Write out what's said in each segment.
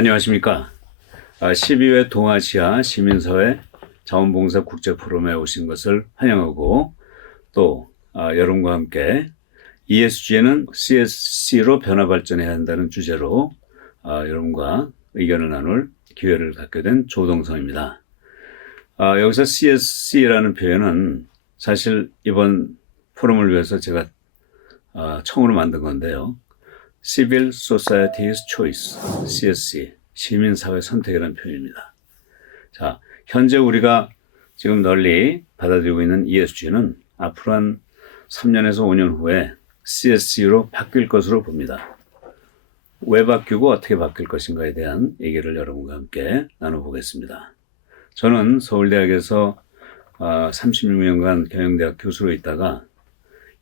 안녕하십니까. 12회 동아시아 시민사회 자원봉사 국제포럼에 오신 것을 환영하고 또 여러분과 함께 ESG는 CSC로 변화 발전해야 한다는 주제로 여러분과 의견을 나눌 기회를 갖게 된 조동성입니다. 여기서 CSC라는 표현은 사실 이번 포럼을 위해서 제가 처음으로 만든 건데요. Civil Society's Choice, CSC, 시민사회 선택이라는 표현입니다. 자, 현재 우리가 지금 널리 받아들이고 있는 ESG는 앞으로 한 3년에서 5년 후에 CSC로 바뀔 것으로 봅니다. 왜 바뀌고 어떻게 바뀔 것인가에 대한 얘기를 여러분과 함께 나눠보겠습니다. 저는 서울대학에서 36년간 경영대학 교수로 있다가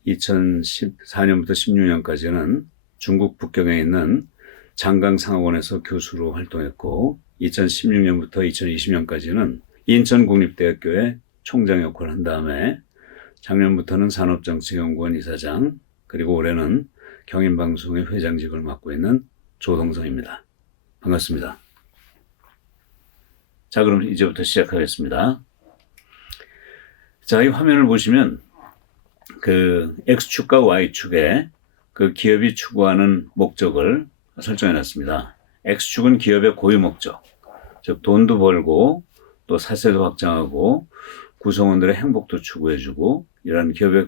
2014년부터 16년까지는 중국 북경에 있는 장강상학원에서 교수로 활동했고 2016년부터 2020년까지는 인천국립대학교의 총장 역할을 한 다음에 작년부터는 산업정책연구원 이사장 그리고 올해는 경인방송의 회장직을 맡고 있는 조동성입니다. 반갑습니다. 자, 그럼 이제부터 시작하겠습니다. 자, 이 화면을 보시면 그 X축과 Y축에 그 기업이 추구하는 목적을 설정해 놨습니다. X축은 기업의 고유 목적, 즉 돈도 벌고 또 사세도 확장하고 구성원들의 행복도 추구해주고 이런 기업의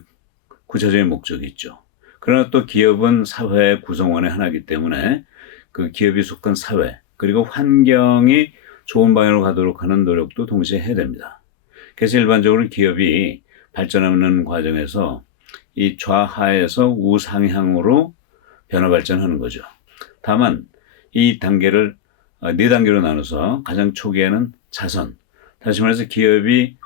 구체적인 목적이 있죠. 그러나 또 기업은 사회의 구성원의 하나이기 때문에 그 기업이 속한 사회 그리고 환경이 좋은 방향으로 가도록 하는 노력도 동시에 해야 됩니다. 그래서 일반적으로 기업이 발전하는 과정에서 이 좌하에서 우상향으로 변화 발전하는 거죠. 다만 이 단계를 네 단계로 나눠서 가장 초기에는 자선, 다시 말해서 기업이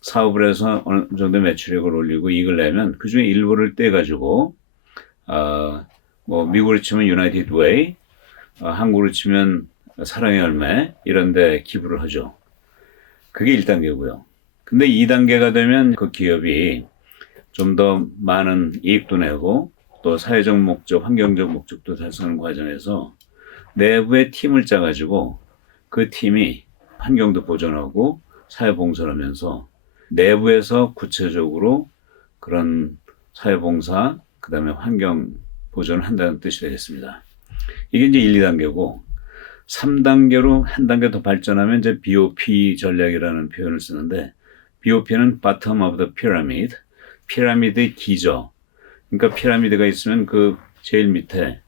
사업을 해서 어느 정도 매출액을 올리고 이익을 내면 그 중에 일부를 떼가지고 뭐 미국으로 치면 유나이티드 웨이, 한국으로 치면 사랑의 열매 이런 데 기부를 하죠. 그게 1단계고요. 근데 2단계가 되면 그 기업이 좀 더 많은 이익도 내고 또 사회적 목적, 환경적 목적도 달성하는 과정에서 내부의 팀을 짜가지고 그 팀이 환경도 보존하고 사회봉사를 하면서 내부에서 구체적으로 그런 사회봉사, 그 다음에 환경 보존을 한다는 뜻이 되겠습니다. 이게 이제 1, 2단계고 3단계로 한 단계 더 발전하면 이제 BOP 전략이라는 표현을 쓰는데 BOP는 Bottom of the Pyramid, 피라미드의 기저. 그러니까 피라미드가 있으면 그 제일 밑에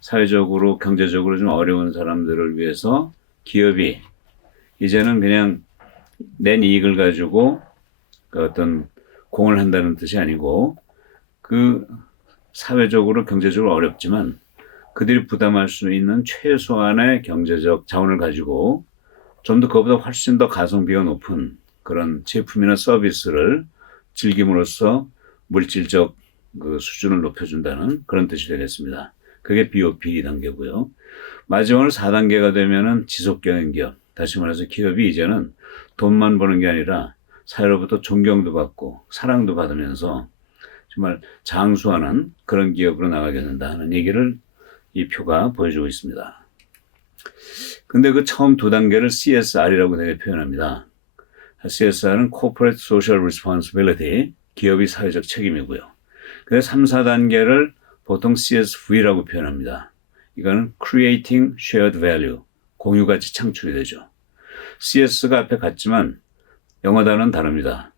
사회적으로 경제적으로 좀 어려운 사람들을 위해서 기업이 이제는 그냥 낸 이익을 가지고 그 어떤 공을 한다는 뜻이 아니고 그 사회적으로 경제적으로 어렵지만 그들이 부담할 수 있는 최소한의 경제적 자원을 가지고 좀 더 그보다 훨씬 더 가성비가 높은 그런 제품이나 서비스를 즐김으로써 물질적 그 수준을 높여준다는 그런 뜻이 되겠습니다. 그게 BOP 단계고요. 마지막으로 4단계가 되면은 지속경영기업. 다시 말해서 기업이 이제는 돈만 버는 게 아니라 사회로부터 존경도 받고 사랑도 받으면서 정말 장수하는 그런 기업으로 나가게 된다는 얘기를 이 표가 보여주고 있습니다. 근데 그 처음 2단계를 CSR이라고 되게 표현합니다. CSR은 Corporate Social Responsibility, 기업의 사회적 책임이고요. 그래서 3, 4단계를 보통 CSV라고 표현합니다. 이거는 Creating Shared Value, 공유가치 창출이 되죠. CS가 앞에 같지만 영어 단어는 다릅니다.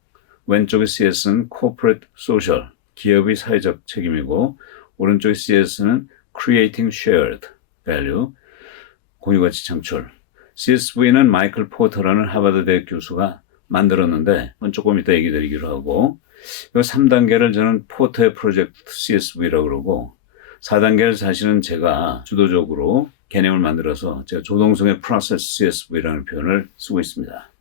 왼쪽의 CS는 Corporate Social, 기업의 사회적 책임이고 오른쪽의 CS는 Creating Shared Value, 공유가치 창출. CSV는 마이클 포터라는 하버드 대학 교수가 만들었는데 조금 이따 얘기 드리기로 하고 이 3단계를 저는 포터의 프로젝트 CSV라고 그러고 4단계를 사실은 제가 주도적으로 개념을 만들어서 제가 조동성의 프로세스 CSV라는 표현을 쓰고 있습니다.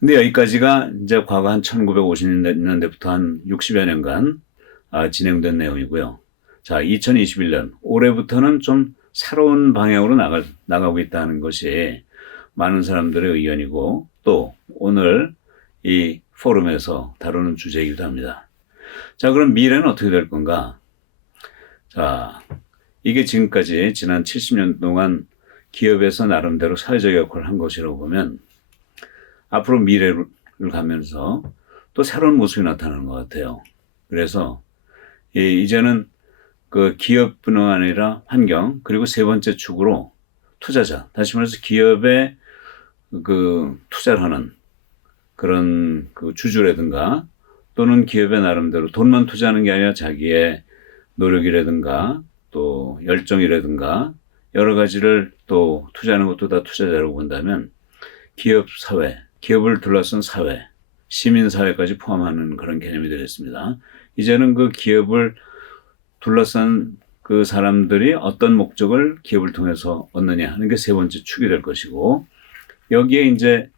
근데 여기까지가 이제 과거 한 1950년대부터 한 60여 년간 진행된 내용이고요. 자, 2021년 올해부터는 좀 새로운 방향으로 나가고 있다는 것이 많은 사람들의 의견이고 또 오늘 이 포럼에서 다루는 주제이기도 합니다. 자, 그럼 미래는 어떻게 될 건가? 자, 이게 지금까지 지난 70년 동안 기업에서 나름대로 사회적 역할을 한 것이라고 보면 앞으로 미래를 가면서 또 새로운 모습이 나타나는 것 같아요. 그래서 이제는 그 기업뿐만 아니라 환경, 그리고 세 번째 축으로 투자자, 다시 말해서 기업에 그 투자를 하는 그런 그 주주라든가 또는 기업의 나름대로 돈만 투자하는 게 아니라 자기의 노력이라든가 또 열정이라든가 여러 가지를 또 투자하는 것도 다 투자자라고 본다면 기업 사회, 기업을 둘러싼 사회, 시민 사회까지 포함하는 그런 개념이 되겠습니다. 이제는 그 기업을 둘러싼 그 사람들이 어떤 목적을 기업을 통해서 얻느냐 하는 게 세 번째 축이 될 것이고, 여기에 이제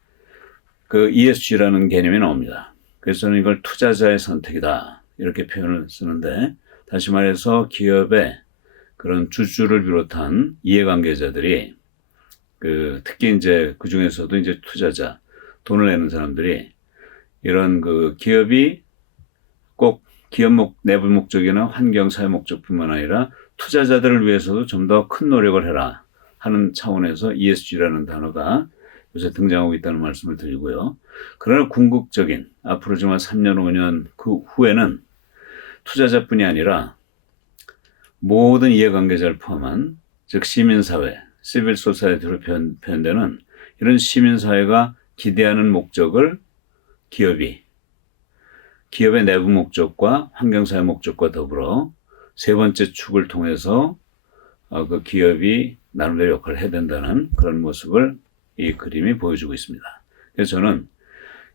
그 ESG라는 개념이 나옵니다. 그래서 저는 이걸 투자자의 선택이다 이렇게 표현을 쓰는데, 다시 말해서 기업의 그런 주주를 비롯한 이해관계자들이 특히 이제 그 중에서도 이제 투자자, 돈을 내는 사람들이 이런 그 기업이 꼭 기업 내부 목적이나 환경 사회 목적뿐만 아니라 투자자들을 위해서도 좀 더 큰 노력을 해라 하는 차원에서 ESG라는 단어가 요새 등장하고 있다는 말씀을 드리고요. 그러나 궁극적인 앞으로 정말 3년, 5년 그 후에는 투자자뿐이 아니라 모든 이해관계자를 포함한 즉 시민사회, 시빌 소사이티로 표현되는 이런 시민사회가 기대하는 목적을 기업의 내부 목적과 환경사회 목적과 더불어 세 번째 축을 통해서 그 기업이 나름대로 역할을 해야 된다는 그런 모습을 이 그림이 보여주고 있습니다. 그래서 저는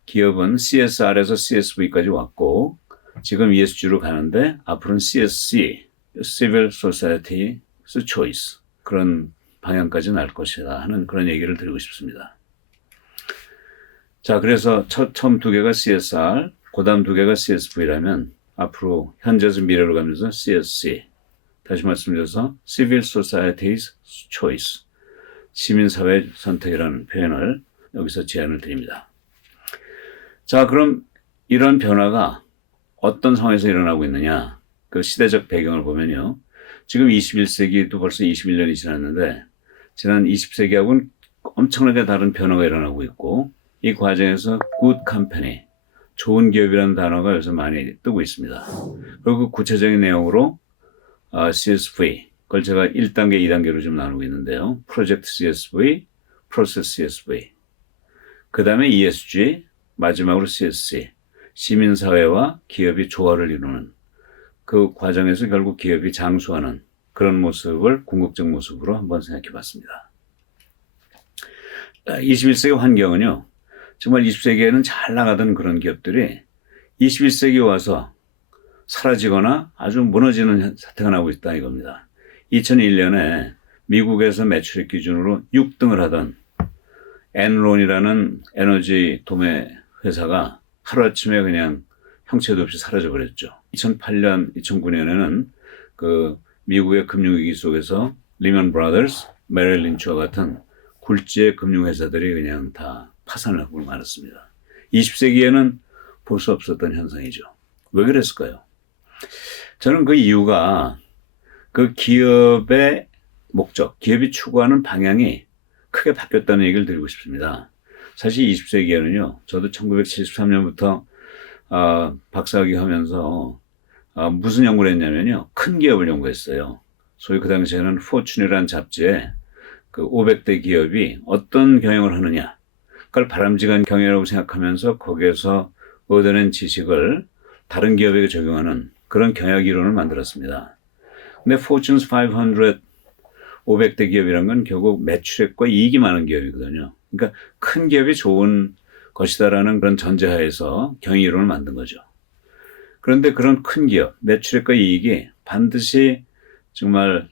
기업은 CSR에서 CSV까지 왔고 지금 ESG로 가는데 앞으로는 CSC, Civil Society's Choice 그런 방향까지 날 것이다 하는 그런 얘기를 드리고 싶습니다. 자, 그래서 처음 두 개가 CSR, 그 다음 두 개가 CSV라면 앞으로 현재에서 미래로 가면서 CSC, 다시 말씀드려서 Civil Society's Choice, 시민사회 선택이라는 표현을 여기서 제안을 드립니다. 자, 그럼 이런 변화가 어떤 상황에서 일어나고 있느냐, 그 시대적 배경을 보면요. 지금 21세기도 벌써 21년이 지났는데 지난 20세기하고는 엄청나게 다른 변화가 일어나고 있고 이 과정에서 good company, 좋은 기업이라는 단어가 요새 많이 뜨고 있습니다. 그리고 그 구체적인 내용으로 CSV, 그걸 제가 1단계, 2단계로 좀 나누고 있는데요. 프로젝트 CSV, 프로세스 CSV, 그 다음에 ESG, 마지막으로 CSC, 시민사회와 기업이 조화를 이루는 그 과정에서 결국 기업이 장수하는 그런 모습을 궁극적 모습으로 한번 생각해 봤습니다. 21세기 환경은요, 정말 20세기에는 잘 나가던 그런 기업들이 21세기 와서 사라지거나 아주 무너지는 사태가 나오고 있다 이겁니다. 2001년에 미국에서 매출액 기준으로 6등을 하던 엔론이라는 에너지 도매 회사가 하루아침에 그냥 형체도 없이 사라져버렸죠. 2008년, 2009년에는 그 미국의 금융위기 속에서 리먼 브라더스, 메릴 린치와 같은 굴지의 금융회사들이 그냥 다 파산을 하고 말았습니다. 20세기에는 볼 수 없었던 현상이죠. 왜 그랬을까요? 저는 그 이유가 그 기업의 목적, 기업이 추구하는 방향이 크게 바뀌었다는 얘기를 드리고 싶습니다. 사실 20세기에는요, 저도 1973년부터 박사학위 하면서 무슨 연구를 했냐면요, 큰 기업을 연구했어요. 소위 그 당시에는 포춘이라는 잡지에 그 500대 기업이 어떤 경영을 하느냐, 그걸 바람직한 경영이라고 생각하면서 거기에서 얻어낸 지식을 다른 기업에게 적용하는 그런 경영 이론을 만들었습니다. 근데 Fortune's 500 500대 기업이란 건 결국 매출액과 이익이 많은 기업이거든요. 그러니까 큰 기업이 좋은 것이다라는 그런 전제하에서 경영 이론을 만든 거죠. 그런데 그런 큰 기업, 매출액과 이익이 반드시 정말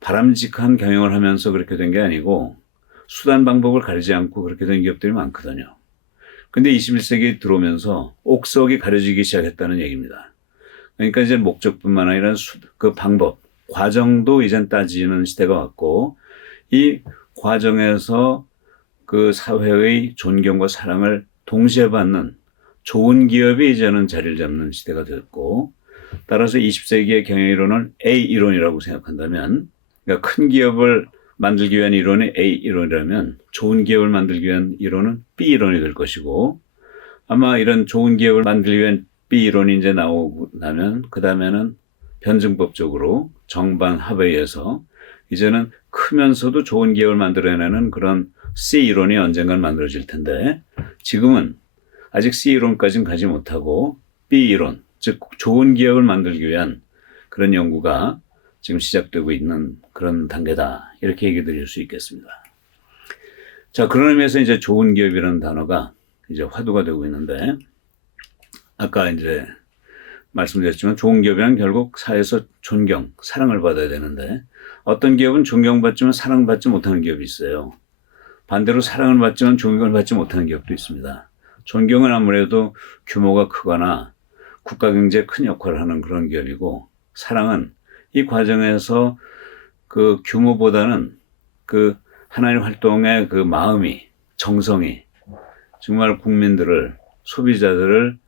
바람직한 경영을 하면서 그렇게 된 게 아니고 수단 방법을 가리지 않고 그렇게 된 기업들이 많거든요. 근데 21세기 들어오면서 옥석이 가려지기 시작했다는 얘기입니다. 그러니까 이제 목적뿐만 아니라 그 방법, 과정도 이젠 따지는 시대가 왔고 이 과정에서 그 사회의 존경과 사랑을 동시에 받는 좋은 기업이 이제는 자리를 잡는 시대가 됐고 따라서 20세기의 경영이론을 A 이론이라고 생각한다면, 그러니까 큰 기업을 만들기 위한 이론이 A 이론이라면 좋은 기업을 만들기 위한 이론은 B 이론이 될 것이고, 아마 이런 좋은 기업을 만들기 위한 B 이론이 이제 나오고 나면 그 다음에는 변증법적으로 정반합에 의해서 이제는 크면서도 좋은 기업을 만들어내는 그런 C 이론이 언젠간 만들어질 텐데, 지금은 아직 C 이론까지는 가지 못하고 B 이론, 즉 좋은 기업을 만들기 위한 그런 연구가 지금 시작되고 있는 그런 단계다, 이렇게 얘기 드릴 수 있겠습니다. 자, 그런 의미에서 이제 좋은 기업이라는 단어가 이제 화두가 되고 있는데, 아까 이제 말씀드렸지만 좋은 기업이란 결국 사회에서 존경, 사랑을 받아야 되는데, 어떤 기업은 존경받지만 사랑받지 못하는 기업이 있어요. 반대로 사랑을 받지만 존경을 받지 못하는 기업도 있습니다. 존경은 아무래도 규모가 크거나 국가 경제에 큰 역할을 하는 그런 기업이고, 사랑은 이 과정에서 그 규모보다는 그 하나의 활동의 그 마음이, 정성이 정말 국민들을, 소비자들을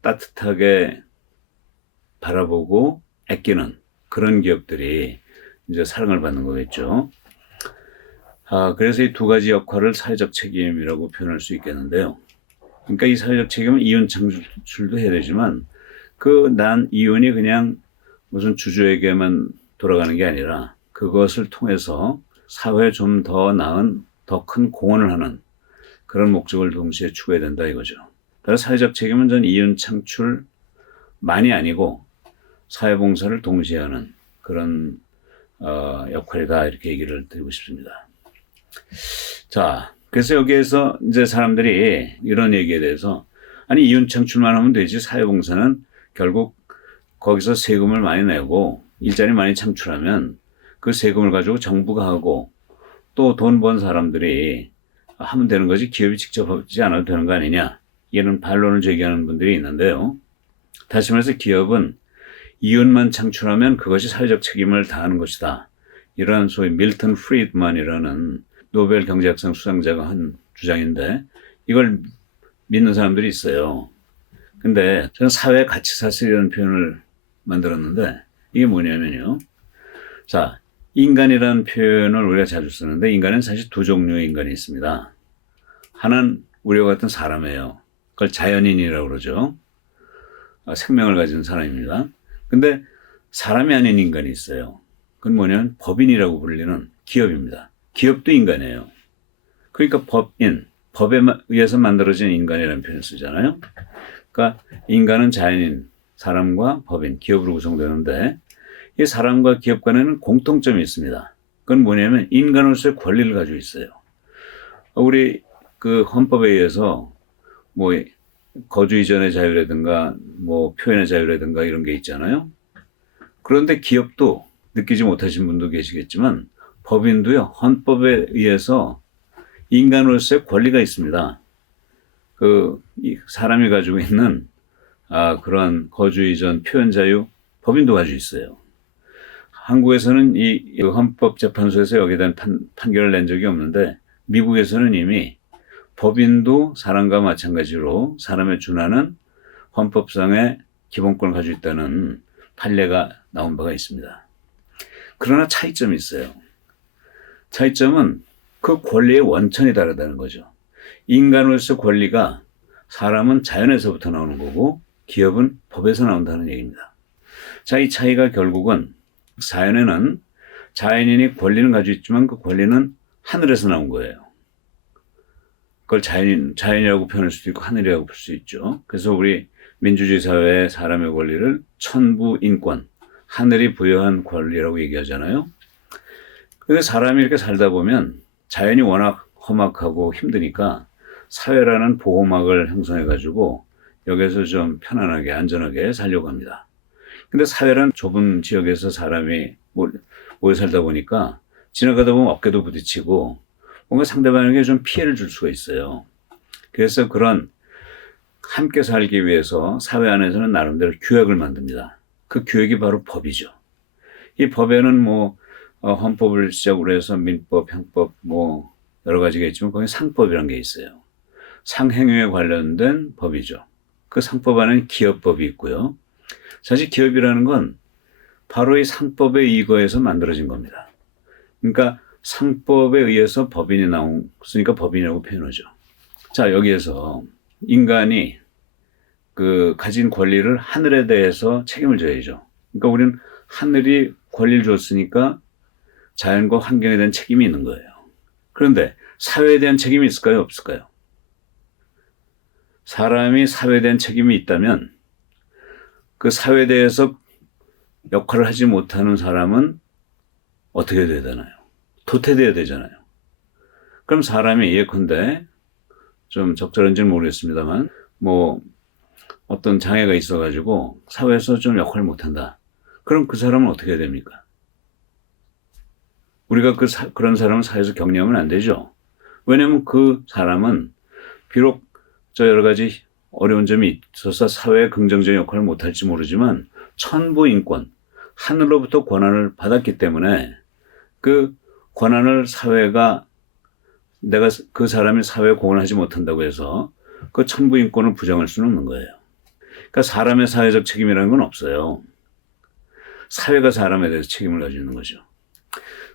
따뜻하게 바라보고 아끼는 그런 기업들이 이제 사랑을 받는 거겠죠. 그래서 이 두 가지 역할을 사회적 책임이라고 표현할 수 있겠는데요. 그러니까 이 사회적 책임은 이윤 창출도 해야 되지만, 그 난 이윤이 그냥 무슨 주주에게만 돌아가는 게 아니라 그것을 통해서 사회에 좀 더 나은, 더 큰 공헌을 하는 그런 목적을 동시에 추구해야 된다 이거죠. 따라서 사회적 책임은 전 이윤 창출만이 아니고 사회봉사를 동시에 하는 그런 역할이다, 이렇게 얘기를 드리고 싶습니다. 자, 그래서 여기에서 이제 사람들이 이런 얘기에 대해서, 아니 이윤 창출만 하면 되지, 사회봉사는 결국 거기서 세금을 많이 내고 일자리 많이 창출하면 그 세금을 가지고 정부가 하고 또 돈 번 사람들이 하면 되는 거지, 기업이 직접 하지 않아도 되는 거 아니냐, 이런 반론을 제기하는 분들이 있는데요. 다시 말해서 기업은 이윤만 창출하면 그것이 사회적 책임을 다하는 것이다, 이런 소위 밀턴 프리드만이라는 노벨 경제학상 수상자가 한 주장인데, 이걸 믿는 사람들이 있어요. 근데 저는 사회 가치사슬이라는 표현을 만들었는데, 이게 뭐냐면요. 자, 인간이라는 표현을 우리가 자주 쓰는데, 인간은 사실 두 종류의 인간이 있습니다. 하나는 우리와 같은 사람이에요. 그걸 자연인이라고 그러죠. 생명을 가진 사람입니다. 근데 사람이 아닌 인간이 있어요. 그건 뭐냐면 법인이라고 불리는 기업입니다. 기업도 인간이에요. 그러니까 법인, 법에 의해서 만들어진 인간이라는 표현을 쓰잖아요. 그러니까 인간은 자연인, 사람과 법인, 기업으로 구성되는데, 이 사람과 기업 간에는 공통점이 있습니다. 그건 뭐냐면 인간으로서의 권리를 가지고 있어요. 우리 그 헌법에 의해서 뭐 거주 이전의 자유라든가 뭐 표현의 자유라든가 이런 게 있잖아요. 그런데 기업도, 느끼지 못하신 분도 계시겠지만 법인도요, 헌법에 의해서 인간으로서의 권리가 있습니다. 이 사람이 가지고 있는 그런 거주 이전 표현 자유, 법인도 가지고 있어요. 한국에서는 이 헌법재판소에서 여기에 대한 판결을 낸 적이 없는데, 미국에서는 이미 법인도 사람과 마찬가지로 사람에 준하는 헌법상의 기본권을 가지고 있다는 판례가 나온 바가 있습니다. 그러나 차이점이 있어요. 차이점은 그 권리의 원천이 다르다는 거죠. 인간으로서 권리가, 사람은 자연에서부터 나오는 거고 기업은 법에서 나온다는 얘기입니다. 자, 이 차이가 결국은 자연에는 자연인이 권리는 가지고 있지만 그 권리는 하늘에서 나온 거예요. 그걸 자연이라고 표현할 수도 있고 하늘이라고 볼 수 있죠. 그래서 우리 민주주의 사회의 사람의 권리를 천부인권, 하늘이 부여한 권리라고 얘기하잖아요. 그런데 사람이 이렇게 살다 보면 자연이 워낙 험악하고 힘드니까 사회라는 보호막을 형성해가지고 여기서 좀 편안하게, 안전하게 살려고 합니다. 근데 사회란 좁은 지역에서 사람이 모여 살다 보니까 지나가다 보면 어깨도 부딪히고 뭔가 상대방에게 좀 피해를 줄 수가 있어요. 그래서 그런 함께 살기 위해서 사회 안에서는 나름대로 규약을 만듭니다. 그 규약이 바로 법이죠. 이 법에는 헌법을 시작으로 해서 민법, 형법 여러 가지가 있지만 거기 상법이라는 게 있어요. 상행위에 관련된 법이죠. 그 상법 안에는 기업법이 있고요. 사실 기업이라는 건 바로 이 상법에 의거해서 만들어진 겁니다. 그러니까 상법에 의해서 법인이 나왔으니까 법인이라고 표현하죠. 자, 여기에서 인간이 그 가진 권리를 하늘에 대해서 책임을 져야죠. 그러니까 우리는 하늘이 권리를 줬으니까 자연과 환경에 대한 책임이 있는 거예요. 그런데 사회에 대한 책임이 있을까요? 없을까요? 사람이 사회에 대한 책임이 있다면 그 사회에 대해서 역할을 하지 못하는 사람은 어떻게 돼야 되나요? 도태돼야 되잖아요. 그럼 사람이 예컨대 좀 적절한지는 모르겠습니다만 뭐 어떤 장애가 있어가지고 사회에서 좀 역할을 못한다. 그럼 그 사람은 어떻게 해야 됩니까? 우리가 그런 사람을 사회에서 격려하면 안 되죠. 왜냐하면 그 사람은 비록 저 여러 가지 어려운 점이 있어서 사회에 긍정적인 역할을 못할지 모르지만 천부 인권, 하늘로부터 권한을 받았기 때문에 그 권한을 사회가 내가 그 사람이 사회에 공헌하지 못한다고 해서 그 천부 인권을 부정할 수는 없는 거예요. 그러니까 사람의 사회적 책임이라는 건 없어요. 사회가 사람에 대해서 책임을 가지고 있는 거죠.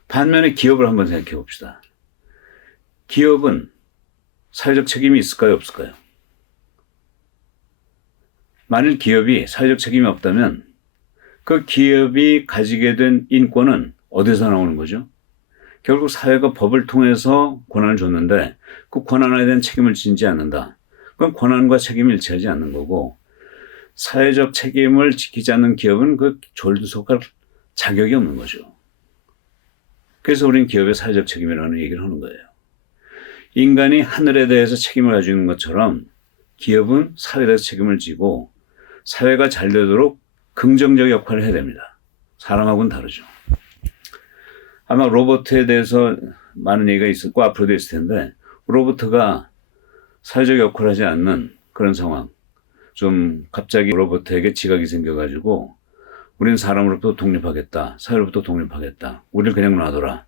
반면에 기업을 한번 생각해 봅시다. 기업은 사회적 책임이 있을까요? 없을까요? 만일 기업이 사회적 책임이 없다면 그 기업이 가지게 된 인권은 어디서 나오는 거죠? 결국 사회가 법을 통해서 권한을 줬는데 그 권한에 대한 책임을 지지 않는다. 그럼 권한과 책임이 일치하지 않는 거고 사회적 책임을 지키지 않는 기업은 그 졸두속할 자격이 없는 거죠. 그래서 우리는 기업의 사회적 책임이라는 얘기를 하는 거예요. 인간이 하늘에 대해서 책임을 가지고 있는 것처럼 기업은 사회에 대해서 책임을 지고 사회가 잘 되도록 긍정적 역할을 해야 됩니다. 사람하고는 다르죠. 아마 로봇에 대해서 많은 얘기가 있었고 앞으로도 있을 텐데 로봇가 사회적 역할을 하지 않는 그런 상황. 좀 갑자기 로봇에게 지각이 생겨가지고 우리는 사람으로부터 독립하겠다. 사회로부터 독립하겠다. 우리를 그냥 놔둬라.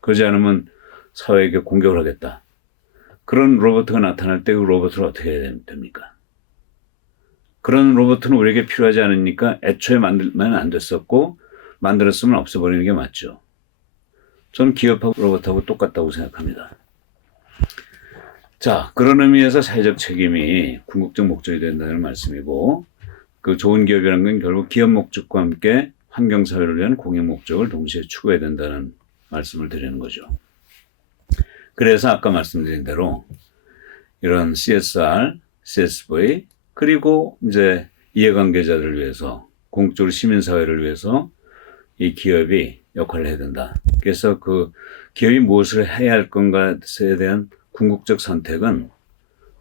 그러지 않으면 사회에게 공격을 하겠다. 그런 로봇가 나타날 때 그 로봇을 어떻게 해야 됩니까? 그런 로봇은 우리에게 필요하지 않으니까 애초에 만들면 안 됐었고 만들었으면 없애버리는 게 맞죠. 저는 기업하고 로봇하고 똑같다고 생각합니다. 자, 그런 의미에서 사회적 책임이 궁극적 목적이 된다는 말씀이고 그 좋은 기업이라는 건 결국 기업 목적과 함께 환경사회를 위한 공익 목적을 동시에 추구해야 된다는 말씀을 드리는 거죠. 그래서 아까 말씀드린 대로 이런 CSR, CSV 그리고 이제 이해관계자들을 위해서 공적으로 시민사회를 위해서 이 기업이 역할을 해야 된다. 그래서 그 기업이 무엇을 해야 할 건가에 대한 궁극적 선택은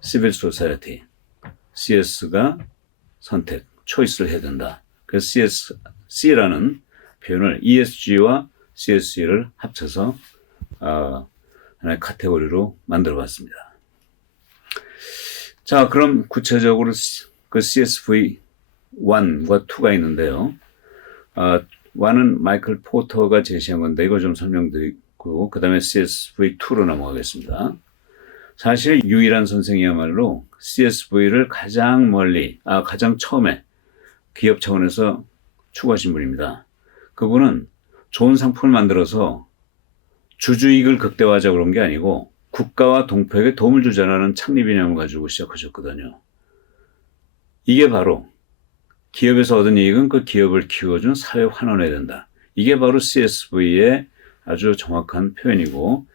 시빌 소사이어티, CS가 선택, 초이스를 해야 된다. 그래서 CSC라는 표현을 ESG와 CSC를 합쳐서 하나의 카테고리로 만들어 봤습니다. 자, 그럼 구체적으로 그 CSV1과 2가 있는데요. 1은 마이클 포터가 제시한 건데 이거 좀 설명드리고 그 다음에 CSV2로 넘어가겠습니다. 사실 유일한 선생이야말로 CSV를 가장 멀리, 가장 처음에 기업 차원에서 추구하신 분입니다. 그분은 좋은 상품을 만들어서 주주이익을 극대화하자고 그런 게 아니고 국가와 동포에게 도움을 주자라는 창립 이념을 가지고 시작하셨거든요. 이게 바로 기업에서 얻은 이익은 그 기업을 키워준 사회에 환원해야 된다. 이게 바로 CSV의 아주 정확한 표현이고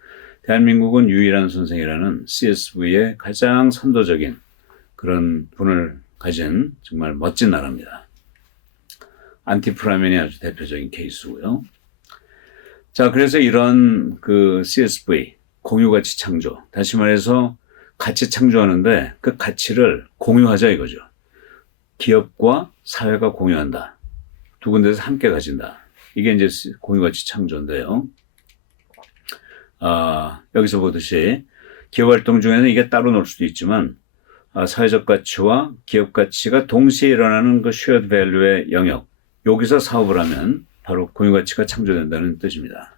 대한민국은 유일한 선생이라는 CSV의 가장 선도적인 그런 분을 가진 정말 멋진 나라입니다. 안티프라멘이 아주 대표적인 케이스고요. 자, 그래서 이런 그 CSV, 공유가치 창조. 다시 말해서 가치 창조하는데 그 가치를 공유하자 이거죠. 기업과 사회가 공유한다. 두 군데서 함께 가진다. 이게 이제 공유가치 창조인데요. 여기서 보듯이 기업 활동 중에는 이게 따로 놀 수도 있지만 사회적 가치와 기업 가치가 동시에 일어나는 그 shared value의 영역. 여기서 사업을 하면 바로 공유가치가 창조된다는 뜻입니다.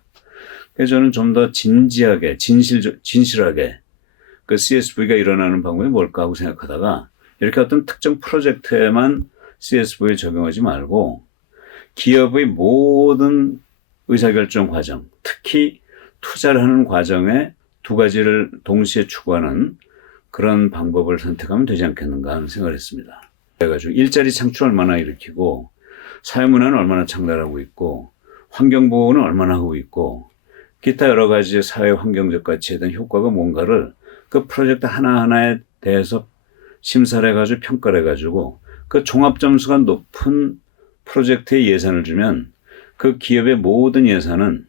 그래서 저는 좀 더 진지하게, 진실하게 그 CSV가 일어나는 방법이 뭘까 하고 생각하다가 이렇게 어떤 특정 프로젝트에만 CSV 적용하지 말고 기업의 모든 의사결정 과정, 특히 투자를 하는 과정에 두 가지를 동시에 추구하는 그런 방법을 선택하면 되지 않겠는가 하는 생각을 했습니다. 그래가지고 일자리 창출 얼마나 일으키고 사회문화는 얼마나 창달하고 있고 환경보호는 얼마나 하고 있고 기타 여러 가지 사회 환경적 가치에 대한 효과가 뭔가를 그 프로젝트 하나하나에 대해서 심사를 해가지고 평가를 해가지고 그 종합점수가 높은 프로젝트에 예산을 주면 그 기업의 모든 예산은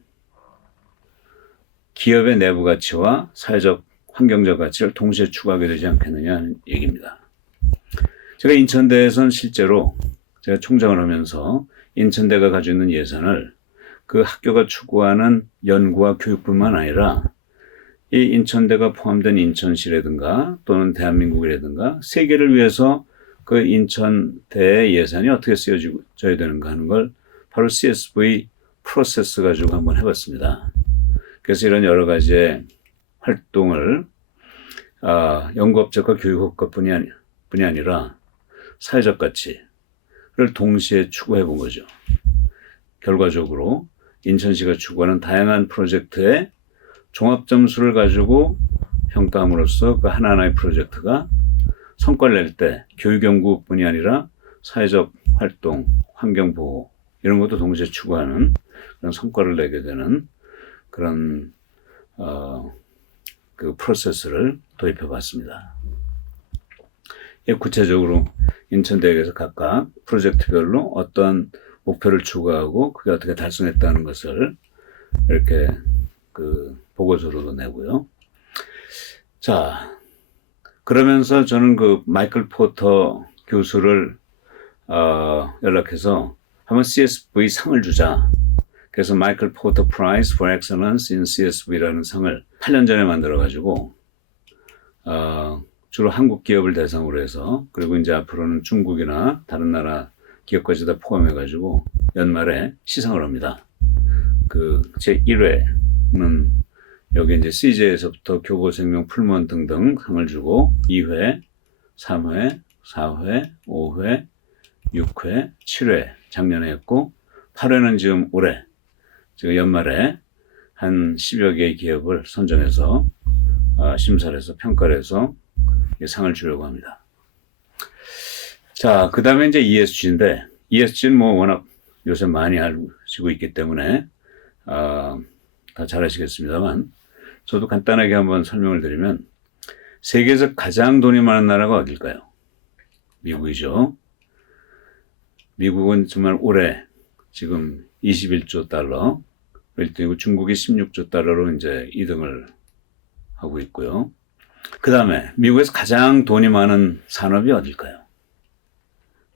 기업의 내부 가치와 사회적 환경적 가치를 동시에 추구하게 되지 않겠느냐 하는 얘기입니다. 제가 인천대에선 실제로 제가 총장을 하면서 인천대가 가지고 있는 예산을 그 학교가 추구하는 연구와 교육뿐만 아니라 이 인천대가 포함된 인천시라든가 또는 대한민국이라든가 세계를 위해서 그 인천대의 예산이 어떻게 쓰여져야 되는가 하는 걸 바로 CSV 프로세스 가지고 한번 해봤습니다. 그래서 이런 여러 가지의 활동을 연구업적과 교육업적뿐이 아니라 사회적 가치를 동시에 추구해 본 거죠. 결과적으로 인천시가 추구하는 다양한 프로젝트의 종합점수를 가지고 평가함으로써 그 하나하나의 프로젝트가 성과를 낼 때 교육연구뿐이 아니라 사회적 활동, 환경보호 이런 것도 동시에 추구하는 그런 성과를 내게 되는 그런 그 프로세스를 도입해 봤습니다. 구체적으로 인천대학에서 각각 프로젝트별로 어떤 목표를 추구하고 그게 어떻게 달성했다는 것을 이렇게 그 보고서로도 내고요. 자, 그러면서 저는 그 마이클 포터 교수를 연락해서 한번 CSV 상을 주자. 그래서 마이클 포터 프라이즈 for Excellence in CSV라는 상을 8년 전에 만들어가지고 주로 한국 기업을 대상으로 해서 그리고 이제 앞으로는 중국이나 다른 나라 기업까지 다 포함해가지고 연말에 시상을 합니다. 그 제 1회는 여기 이제 CJ에서부터 교보생명 풀무원 등등 상을 주고 2회, 3회, 4회, 5회, 6회, 7회 작년에 했고 8회는 지금 올해 지금 연말에 한 10여 개의 기업을 선정해서 심사를 해서 평가를 해서 상을 주려고 합니다. 자, 그 다음에 이제 ESG인데 ESG는 뭐 워낙 요새 많이 알고 있기 때문에 다 잘 아시겠습니다만 저도 간단하게 한번 설명을 드리면 세계에서 가장 돈이 많은 나라가 어딜까요? 미국이죠. 미국은 정말 올해 지금 21조 달러 1등이고 중국이 16조 달러로 이제 2등을 하고 있고요. 그 다음에 미국에서 가장 돈이 많은 산업이 어딜까요?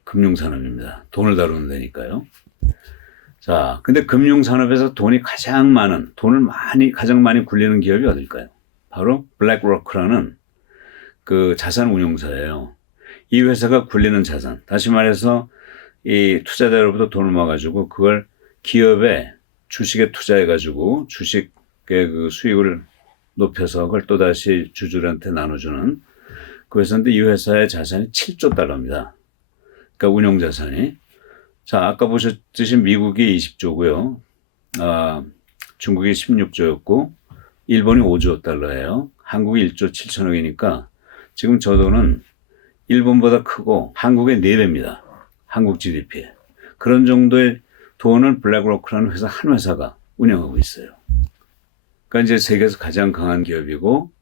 금융산업입니다. 돈을 다루는 데니까요. 자, 근데 금융산업에서 돈이 가장 많은, 가장 많이 굴리는 기업이 어딜까요? 바로 블랙로크라는 그 자산 운용사예요. 이 회사가 굴리는 자산, 다시 말해서 이 투자자로부터 돈을 모아가지고 그걸 기업의 주식에 투자해가지고 주식의 그 수익을 높여서 그걸 또다시 주주들한테 나눠주는 그 회사인데 이 회사의 자산이 7조 달러입니다. 그러니까 운용 자산이. 자, 아까 보셨듯이 미국이 20조고요. 중국이 16조였고 일본이 5조 달러예요. 한국이 1조 7천억이니까 지금 저 돈은 일본보다 크고 한국의 4배입니다. 한국 GDP에. 그런 정도의 돈을 블랙로크라는 회사 한 회사가 운영하고 있어요. 그러니까 이제 세계에서 가장 강한 기업이고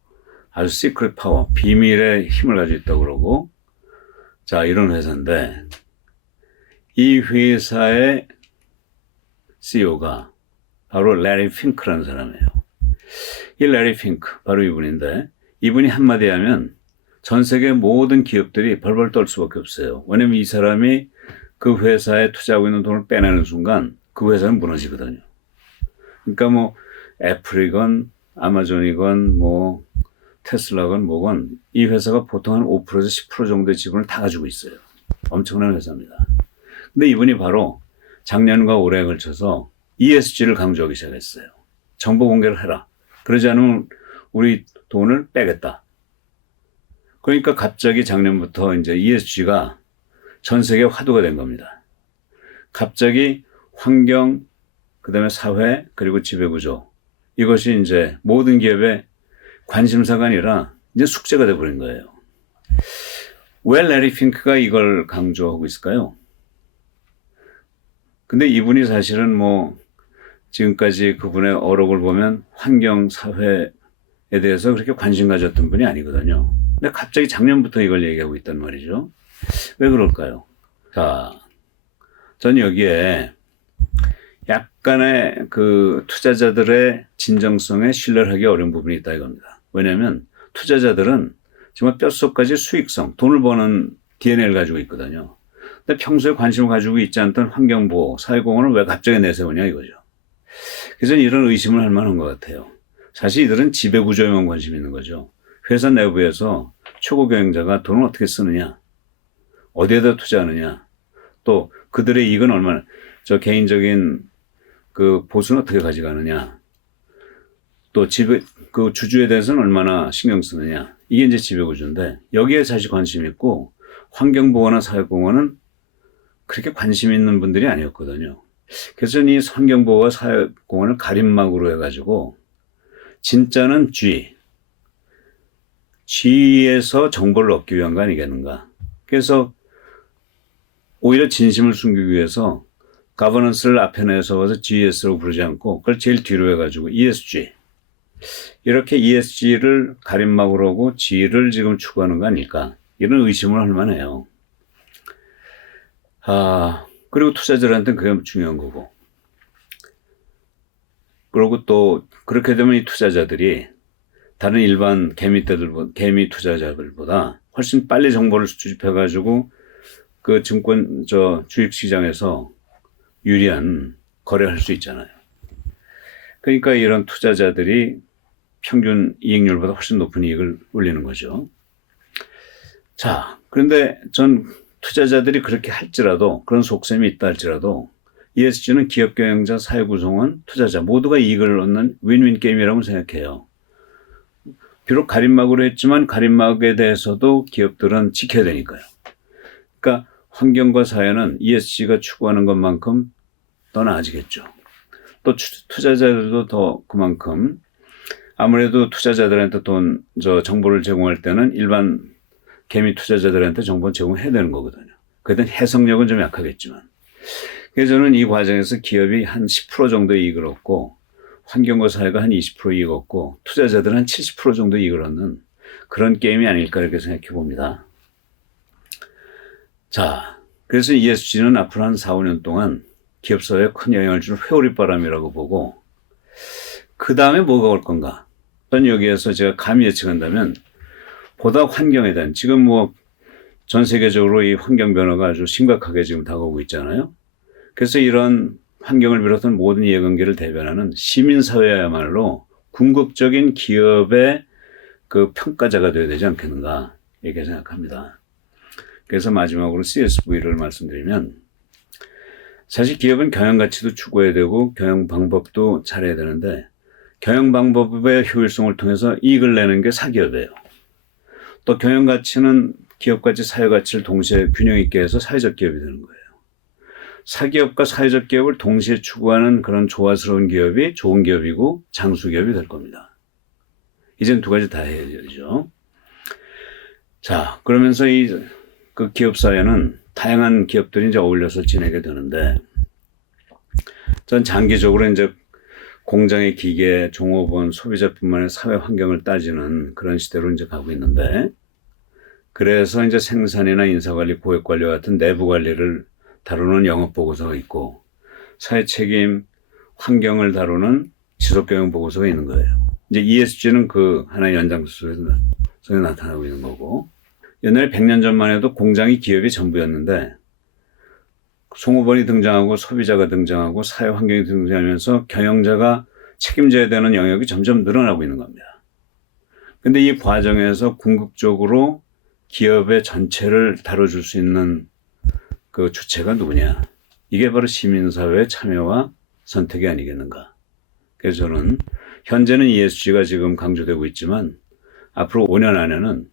아주 시크릿 파워, 비밀의 힘을 가지고 있다고 그러고 자, 이런 회사인데 이 회사의 CEO가 바로 레리 핑크라는 사람이에요. 이 레리 핑크, 바로 이분인데 이분이 한마디 하면 전 세계 모든 기업들이 벌벌 떨 수밖에 없어요. 왜냐면 이 사람이 그 회사에 투자하고 있는 돈을 빼내는 순간 그 회사는 무너지거든요. 그러니까 뭐 애플이건 아마존이건 뭐 테슬라건 뭐건 이 회사가 보통 한 5%에서 10% 정도의 지분을 다 가지고 있어요. 엄청난 회사입니다. 근데 이분이 바로 작년과 올해에 걸쳐서 ESG를 강조하기 시작했어요. 정보 공개를 해라. 그러지 않으면 우리 돈을 빼겠다. 그러니까 갑자기 작년부터 이제 ESG가 전 세계 화두가 된 겁니다. 갑자기 환경, 그다음에 사회, 그리고 지배구조, 이것이 이제 모든 기업의 관심사가 아니라 이제 숙제가 돼버린 거예요. 왜 레리 핑크가 이걸 강조하고 있을까요? 근데 이분이 사실은 뭐 지금까지 그분의 어록을 보면 환경, 사회에 대해서 그렇게 관심 가졌던 분이 아니거든요. 근데 갑자기 작년부터 이걸 얘기하고 있단 말이죠. 왜 그럴까요? 자, 전 여기에 약간의 그 투자자들의 진정성에 신뢰를 하기 어려운 부분이 있다 이겁니다. 왜냐하면 투자자들은 정말 뼛속까지 수익성, 돈을 버는 DNA를 가지고 있거든요. 근데 평소에 관심을 가지고 있지 않던 환경보호, 사회공헌을 왜 갑자기 내세우냐 이거죠. 그래서 이런 의심을 할 만한 것 같아요. 사실 이들은 지배구조에만 관심이 있는 거죠. 회사 내부에서 초고 경영자가 돈을 어떻게 쓰느냐, 어디에다 투자하느냐, 또 그들의 이익은 얼마나, 저 개인적인 그 보수는 어떻게 가져가느냐, 또 그 주주에 대해서는 얼마나 신경 쓰느냐, 이게 이제 지배구조인데 여기에 사실 관심이 있고 환경보호나 사회공헌은 그렇게 관심 있는 분들이 아니었거든요. 그래서 이 환경보호와 사회공헌을 가림막으로 해가지고 진짜는 G에서 정보를 얻기 위한 거 아니겠는가. 그래서 오히려 진심을 숨기기 위해서 가버넌스를 앞에 내서서 GS로 부르지 않고 그걸 제일 뒤로 해가지고 ESG. 이렇게 ESG를 가림막으로 하고 G를 지금 추구하는 거 아닐까. 이런 의심을 할 만해요. 그리고 투자자들한테는 그게 중요한 거고. 그리고 또 그렇게 되면 이 투자자들이 다른 일반 개미 투자자들보다 훨씬 빨리 정보를 수집해가지고 그 주식시장에서 유리한 거래를 할 수 있잖아요. 그러니까 이런 투자자들이 평균 이익률보다 훨씬 높은 이익을 올리는 거죠. 자, 그런데 전 투자자들이 그렇게 할지라도, 그런 속셈이 있다 할지라도 ESG는 기업 경영자, 사회 구성원, 투자자 모두가 이익을 얻는 윈윈 게임이라고 생각해요. 비록 가림막으로 했지만 가림막에 대해서도 기업들은 지켜야 되니까요. 그러니까 환경과 사회는 ESG가 추구하는 것만큼 더 나아지겠죠. 또 투자자들도 더 그만큼 아무래도 투자자들한테 정보를 제공할 때는 일반 개미 투자자들한테 정보를 제공해야 되는 거거든요. 그땐 해석력은 좀 약하겠지만. 그래서 저는 이 과정에서 기업이 한 10% 정도 이익을 얻고 환경과 사회가 한 20% 이익 얻고 투자자들은 한 70% 정도 이익을 얻는 그런 게임이 아닐까 이렇게 생각해 봅니다. 자, 그래서 ESG는 앞으로 한 4, 5년 동안 기업 사회에 큰 영향을 줄 회오리바람이라고 보고 그 다음에 뭐가 올 건가? 전 여기에서 제가 감히 예측한다면 보다 환경에 대한 지금 뭐 전 세계적으로 이 환경 변화가 아주 심각하게 지금 다가오고 있잖아요. 그래서 이런 환경을 비롯한 모든 이해관계를 대변하는 시민사회야말로 궁극적인 기업의 그 평가자가 되어야 되지 않겠는가 이렇게 생각합니다. 그래서 마지막으로 CSV를 말씀드리면 사실 기업은 경영 가치도 추구해야 되고 경영 방법도 잘해야 되는데 경영 방법의 효율성을 통해서 이익을 내는 게 사기업이에요. 또 경영 가치는 기업 가치, 사회 가치를 동시에 균형 있게 해서 사회적 기업이 되는 거예요. 사기업과 사회적 기업을 동시에 추구하는 그런 조화스러운 기업이 좋은 기업이고 장수 기업이 될 겁니다. 이제는 두 가지 다 해야 되죠. 자, 그러면서 그 기업 사회는 다양한 기업들이 이제 어울려서 지내게 되는데, 전 장기적으로 이제 공장의 기계, 종업원, 소비자뿐만 아니라 사회 환경을 따지는 그런 시대로 이제 가고 있는데, 그래서 이제 생산이나 인사관리, 고객관리 같은 내부 관리를 다루는 영업보고서가 있고, 사회 책임, 환경을 다루는 지속경영보고서가 있는 거예요. 이제 ESG는 그 하나의 연장선에서 나타나고 있는 거고, 옛날에 100년 전만 해도 공장이 기업이 전부였는데 송호번이 등장하고 소비자가 등장하고 사회 환경이 등장하면서 경영자가 책임져야 되는 영역이 점점 늘어나고 있는 겁니다. 근데 이 과정에서 궁극적으로 기업의 전체를 다뤄줄 수 있는 그 주체가 누구냐. 이게 바로 시민사회의 참여와 선택이 아니겠는가. 그래서 저는 현재는 ESG가 지금 강조되고 있지만 앞으로 5년 안에는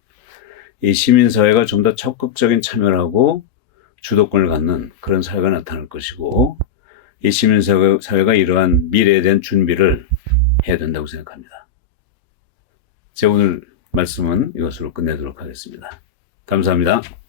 이 시민사회가 좀 더 적극적인 참여를 하고 주도권을 갖는 그런 사회가 나타날 것이고 이 시민사회가 이러한 미래에 대한 준비를 해야 된다고 생각합니다. 제 오늘 말씀은 이것으로 끝내도록 하겠습니다. 감사합니다.